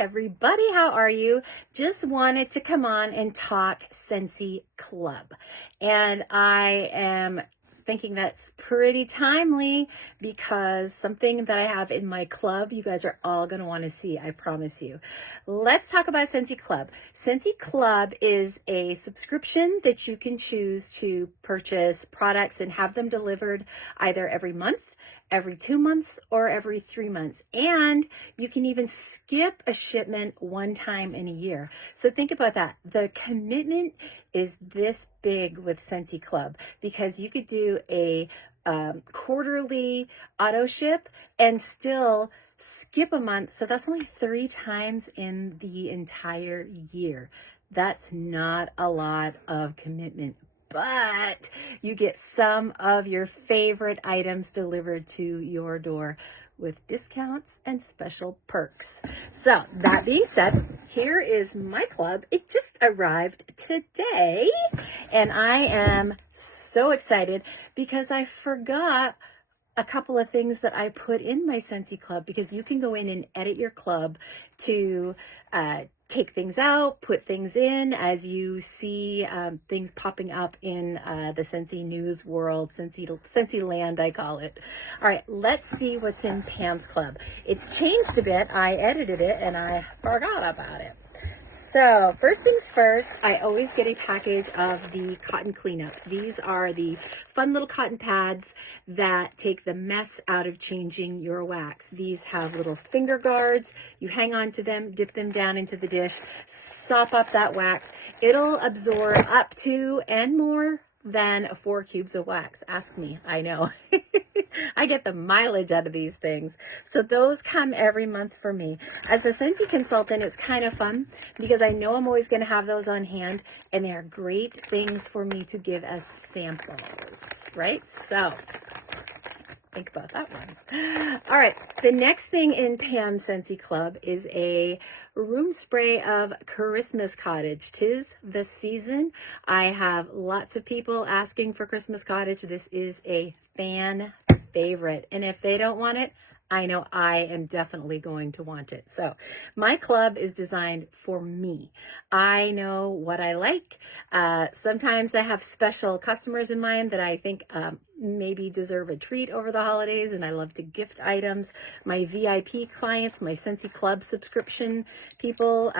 everybody, how are you? Just wanted to come on and talk Scentsy Club. And I am thinking that's pretty timely because something that I have in my club, you guys are all going to want to see, I promise you. Let's talk about Scentsy Club. Scentsy Club is a subscription that you can choose to purchase products and have them delivered either every month, every 2 months, or every 3 months. And you can even skip a shipment one time in a year. So think about that. The commitment is this big with Scentsy Club because you could do a quarterly auto ship and still skip a month. So that's only 3 times in the entire year. That's not a lot of commitment, but you get some of your favorite items delivered to your door with discounts and special perks. So that being said, here is my club. It just arrived today and I am so excited because I forgot a couple of things that I put in my Scentsy Club, because you can go in and edit your club to take things out, put things in as you see things popping up in the Scentsy news world, Scentsy land, I call it. All right, let's see what's in Pam's club. It's changed a bit. I edited it and I forgot about it. So first things first, I always get a package of the cotton cleanups. These are the fun little cotton pads that take the mess out of changing your wax. These have little finger guards. You hang on to them, dip them down into the dish, sop up that wax. It'll absorb up to and more than 4 cubes of wax. Ask me, I know. I get the mileage out of these things. So those come every month for me. As a Scentsy consultant, it's kind of fun because I know I'm always going to have those on hand, and they are great things for me to give as samples, right? So think about that one. All right, the next thing in Pam's Scentsy Club is a room spray of Christmas Cottage. 'Tis the season. I have lots of people asking for Christmas Cottage. This is a fan favorite, and if they don't want it, I know I am definitely going to want it. So my club is designed for me. I know what I like. Sometimes I have special customers in mind that I think maybe deserve a treat over the holidays, and I love to gift items. My VIP clients, my Scentsy Club subscription people,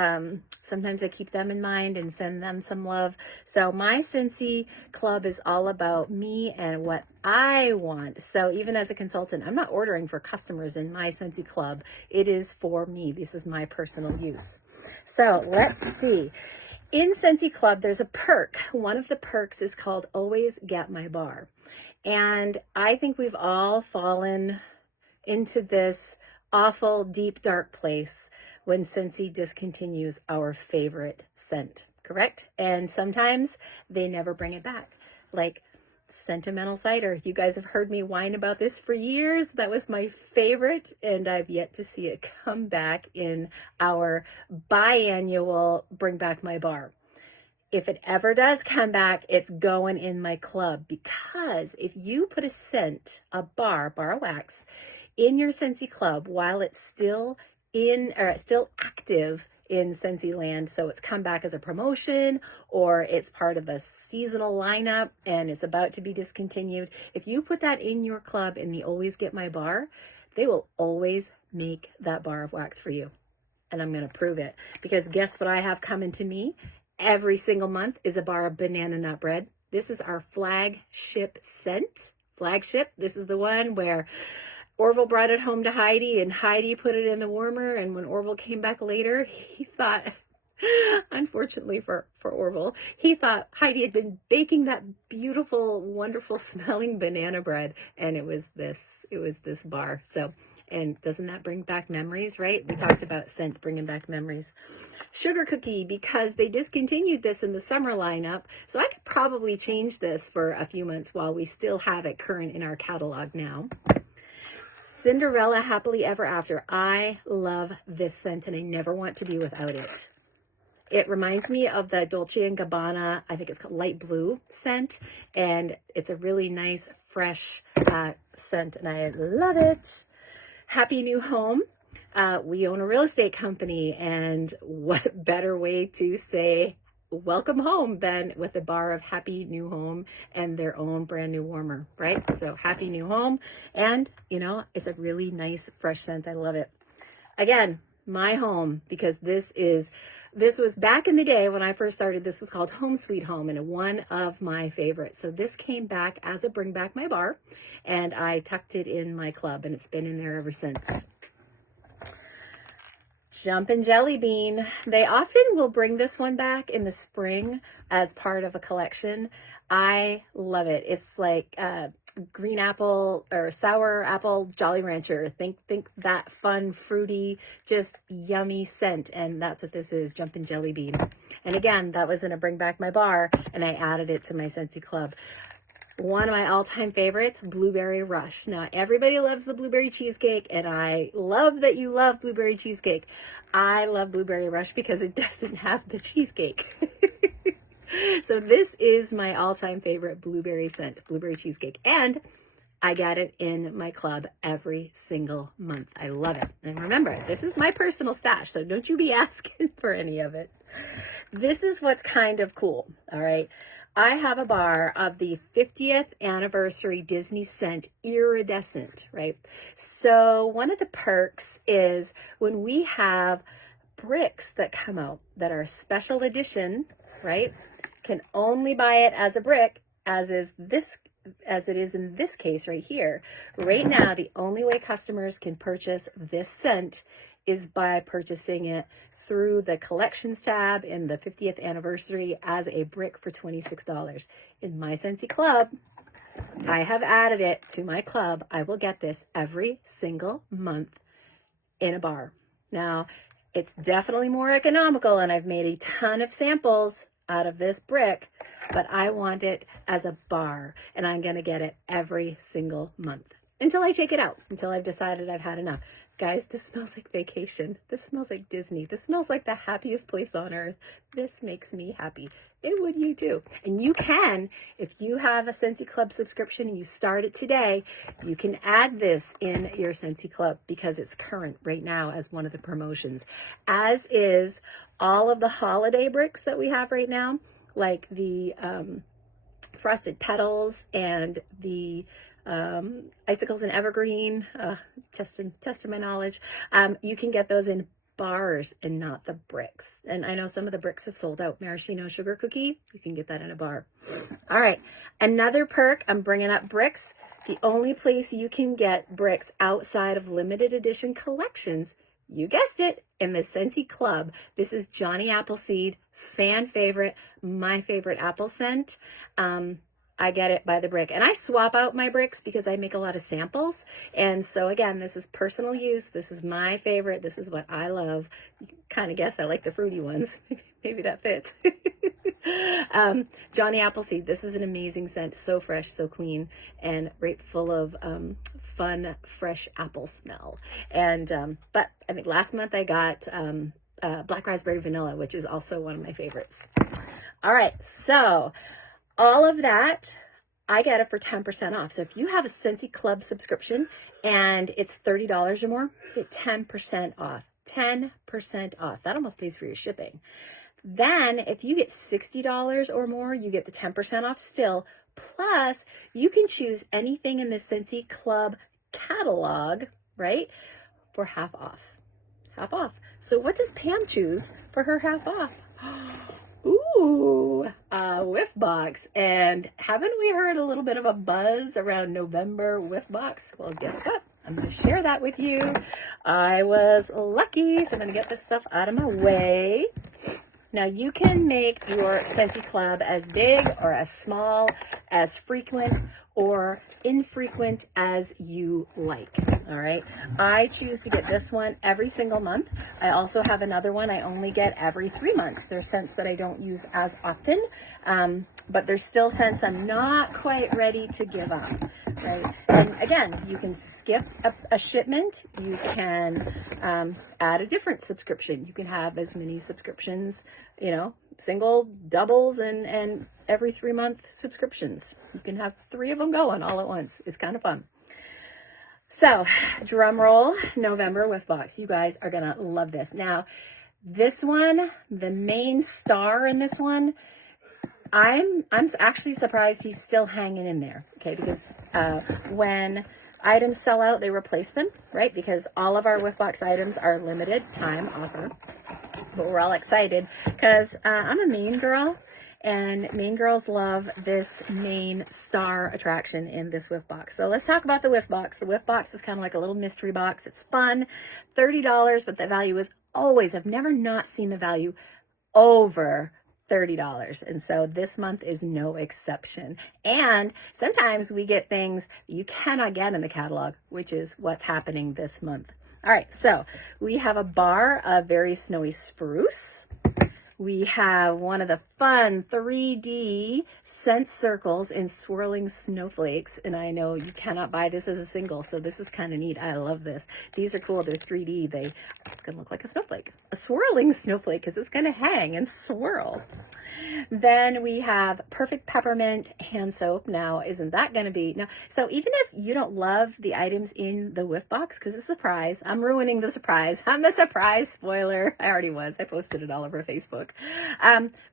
sometimes I keep them in mind and send them some love. So my Scentsy Club is all about me and what I want. So even as a consultant, I'm not ordering for customers in my Scentsy Club. It is for me. This is my personal use. So let's see. In Scentsy Club, there's a perk. One of the perks is called Always Get My Bar. And I think we've all fallen into this awful, deep, dark place when Scentsy discontinues our favorite scent, correct? And sometimes they never bring it back. Like sentimental cider. You guys have heard me whine about this for years. That was my favorite, and I've yet to see it come back in our biannual Bring Back My Bar. If it ever does come back, it's going in my club, because if you put a scent, a bar of wax, in your Scentsy Club while it's still active in Scentsy land, so it's come back as a promotion or it's part of a seasonal lineup and it's about to be discontinued, if you put that in your club in the Always Get My Bar, they will always make that bar of wax for you. And I'm going to prove it, because guess what I have coming to me every single month is a bar of banana nut bread. This is our flagship scent. Flagship. This is the one where Orville brought it home to Heidi, and Heidi put it in the warmer. And when Orville came back later, he thought, unfortunately for Orville, he thought Heidi had been baking that beautiful, wonderful smelling banana bread, and it was this bar. So, and doesn't that bring back memories, right? We talked about scent bringing back memories. Sugar cookie, because they discontinued this in the summer lineup, so I could probably change this for a few months while we still have it current in our catalog now. Cinderella Happily Ever After. I love this scent and I never want to be without it. It reminds me of the Dolce & Gabbana, I think it's called light blue scent, and it's a really nice, fresh scent, and I love it. Happy New Home. We own a real estate company, and what better way to say welcome home than with a bar of Happy New Home and their own brand new warmer, right? So Happy New Home, and it's a really nice fresh scent. I love it. Again, my home, because this was back in the day when I first started. This was called Home Sweet Home, and one of my favorites. So this came back as a bring back my bar, and I tucked it in my club, and it's been in there ever since. Jumpin' Jelly Bean. They often will bring this one back in the spring as part of a collection. I love it. It's like green apple or sour apple Jolly Rancher. Think that fun, fruity, just yummy scent. And that's what this is, Jumpin' Jelly Bean. And again, that was in a Bring Back My Bar, and I added it to my Scentsy Club. One of my all-time favorites, Blueberry Rush. Now, everybody loves the blueberry cheesecake, and I love that you love blueberry cheesecake. I love Blueberry Rush because it doesn't have the cheesecake. So this is my all-time favorite blueberry scent, blueberry cheesecake. And I get it in my club every single month. I love it. And remember, this is my personal stash, so don't you be asking for any of it. This is what's kind of cool, all right? I have a bar of the 50th anniversary Disney scent Iridescent, right? So one of the perks is when we have bricks that come out that are special edition, right? Can only buy it as a brick, as it is in this case right here. Right now, the only way customers can purchase this scent is by purchasing it through the collections tab in the 50th anniversary as a brick for $26. In my Scentsy Club, I have added it to my club. I will get this every single month in a bar. Now, it's definitely more economical, and I've made a ton of samples out of this brick, but I want it as a bar, and I'm going to get it every single month until I take it out, until I've decided I've had enough. Guys, this smells like vacation. This smells like Disney. This smells like the happiest place on earth. This makes me happy. It would you too. And you can, if you have a Scentsy Club subscription and you start it today, you can add this in your Scentsy Club because it's current right now as one of the promotions. As is all of the holiday bricks that we have right now, like the Frosted Petals and the Icicles and Evergreen, testing my knowledge. You can get those in bars and not the bricks. And I know some of the bricks have sold out. Maraschino Sugar Cookie, you can get that in a bar. All right, another perk, I'm bringing up bricks. The only place you can get bricks outside of limited edition collections, you guessed it, in the Scentsy Club. This is Johnny Appleseed, fan favorite, my favorite apple scent. I get it by the brick, and I swap out my bricks because I make a lot of samples. And so again, this is personal use. This is my favorite. This is what I love. You can kind of guess I like the fruity ones. Maybe that fits. Johnny Appleseed. This is an amazing scent. So fresh, so clean, and right full of fun, fresh apple smell. And but I think last month I got Black Raspberry Vanilla, which is also one of my favorites. All right, so all of that, I get it for 10% off. So if you have a Scentsy Club subscription and it's $30 or more, you get 10% off. 10% off. That almost pays for your shipping. Then if you get $60 or more, you get the 10% off still. Plus, you can choose anything in the Scentsy Club catalog, right, for half off. Half off. So what does Pam choose for her half off? Ooh, a Whiff box. And haven't we heard a little bit of a buzz around November Whiff box? Well, guess what? I'm going to share that with you. I was lucky, so I'm going to get this stuff out of my way. Now, you can make your Scentsy Club as big or as small, as frequent or infrequent as you like, all right? I choose to get this one every single month. I also have another one I only get every 3 months. There's scents that I don't use as often, but there's still scents I'm not quite ready to give up, right? And again, you can skip a shipment. You can add a different subscription. You can have as many subscriptions, you know, single, doubles, and every 3 month subscriptions. You can have 3 of them going all at once. It's kind of fun. So, drum roll, November Whiff box. You guys are gonna love this. Now, this one, the main star in this one, I'm actually surprised he's still hanging in there. Okay, because when items sell out, they replace them, right? Because all of our Whiff box items are limited time offer. But we're all excited because I'm a Maine girl, and Maine girls love this main star attraction in this Whiff box. So let's talk about the Whiff box. The Whiff box is kind of like a little mystery box. It's fun, $30, but the value is always, I've never not seen the value over $30. And so this month is no exception. And sometimes we get things you cannot get in the catalog, which is what's happening this month. All right, so we have a bar of very snowy spruce. We have one of the fun 3D scent circles in swirling snowflakes. And I know you cannot buy this as a single, so this is kind of neat. I love this. These are cool. They're 3D. It's going to look like a snowflake. A swirling snowflake because it's going to hang and swirl. Then we have Perfect Peppermint hand soap. Now, isn't that going to be... Now, so even if you don't love the items in the Whiff box, because it's a surprise, I'm ruining the surprise. I'm the surprise spoiler. I already was. I posted it all over Facebook.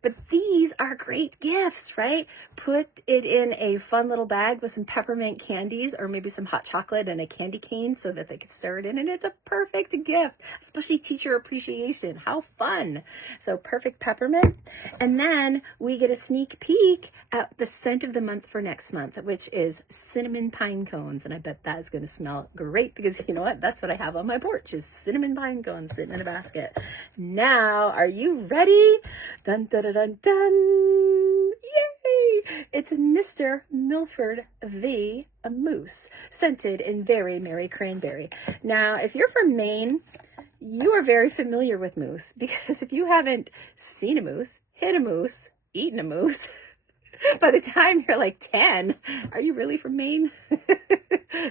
But these are great gifts, right? Put it in a fun little bag with some peppermint candies or maybe some hot chocolate and a candy cane so that they can stir it in. And it's a perfect gift, especially teacher appreciation. How fun. So Perfect Peppermint. And then we get a sneak peek at the scent of the month for next month, which is cinnamon pine cones. And I bet that is going to smell great because you know what? That's what I have on my porch is cinnamon pine cones sitting in a basket. Now, are you ready? Dun, dun, dun, dun, dun. Yay! It's Mr. Milford the Moose, scented in Very Merry Cranberry. Now, if you're from Maine, you are very familiar with moose because if you haven't seen a moose, hit a moose, eaten a moose, by the time you're like 10, are you really from Maine?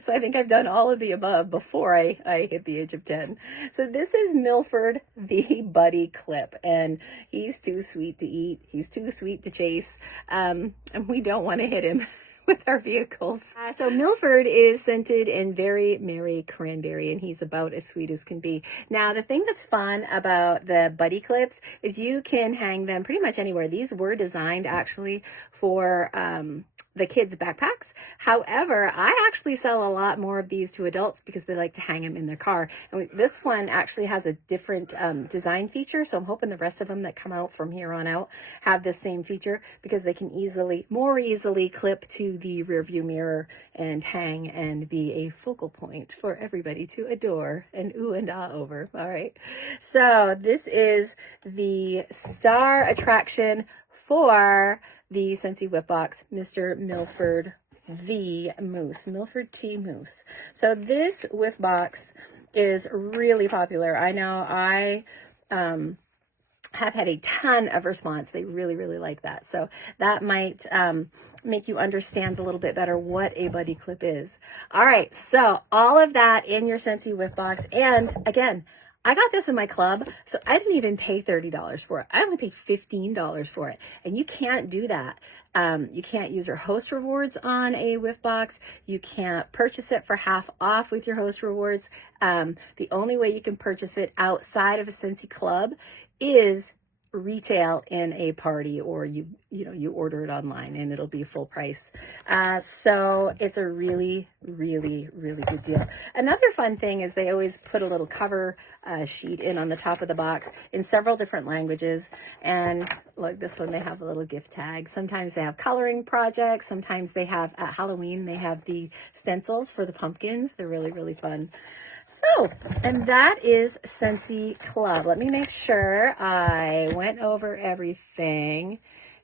So I think I've done all of the above before I hit the age of 10. So this is Milford the Buddy Clip, and he's too sweet to eat. He's too sweet to chase, and we don't want to hit him with our vehicles. So Milford is scented in Very Merry Cranberry, and he's about as sweet as can be. Now, the thing that's fun about the Buddy Clips is you can hang them pretty much anywhere. These were designed actually for the kids' backpacks. However, I actually sell a lot more of these to adults because they like to hang them in their car. And this one actually has a different design feature, so I'm hoping the rest of them that come out from here on out have this same feature because they can more easily clip to the rear view mirror and hang and be a focal point for everybody to adore and ooh and ah over. All right. So this is the star attraction for the Scentsy Whiff box, Mr. Milford the Moose, Milford T. Moose. So this Whiff box is really popular. I know I have had a ton of response. They really, really like that. So that might make you understand a little bit better what a Buddy Clip is. All right, so all of that in your Scentsy Whiff box. And again, I got this in my club, so I didn't even pay $30 for it. I only paid $15 for it. And you can't do that. You can't use your host rewards on a Whiff box. You can't purchase it for half off with your host rewards. The only way you can purchase it outside of a Scentsy Club is retail in a party, or you order it online and it'll be full price. So it's a really, really, really good deal. Another fun thing is they always put a little cover sheet in on the top of the box in several different languages. And look, this one, they have a little gift tag. Sometimes they have coloring projects. Sometimes they have, at Halloween, they have the stencils for the pumpkins. They're really, really fun. So, and that is Scentsy Club. Let me make sure I went over everything.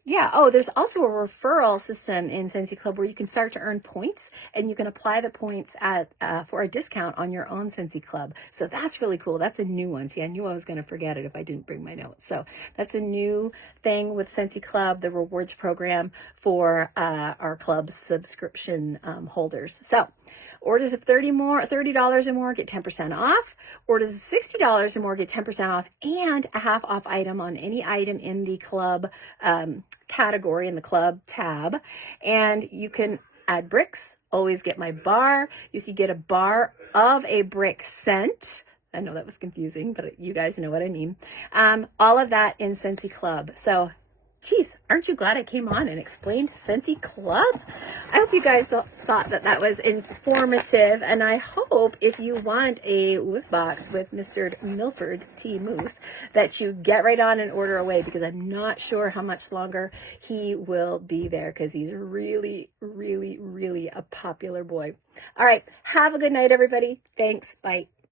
Yeah, oh, there's also a referral system in Scentsy Club where you can start to earn points, and you can apply the points for a discount on your own Scentsy Club. So that's really cool. That's a new one. See, I knew I was going to forget it if I didn't bring my notes. So that's a new thing with Scentsy Club, the rewards program for our club subscription holders. So orders of $30 or more get 10% off. Orders of $60 or more get 10% off, and a half off item on any item in the club category, in the club tab. And you can add bricks, always get my bar. You could get a bar of a brick scent. I know that was confusing, but you guys know what I mean. All of that in Scentsy Club. So, geez, aren't you glad I came on and explained Scentsy Club? I hope you guys thought that that was informative, and I hope if you want a Whiff box with Mr. Milford Tea Mousse that you get right on and order away, because I'm not sure how much longer he will be there, because he's really, really, really a popular boy. All right, have a good night, everybody. Thanks. Bye.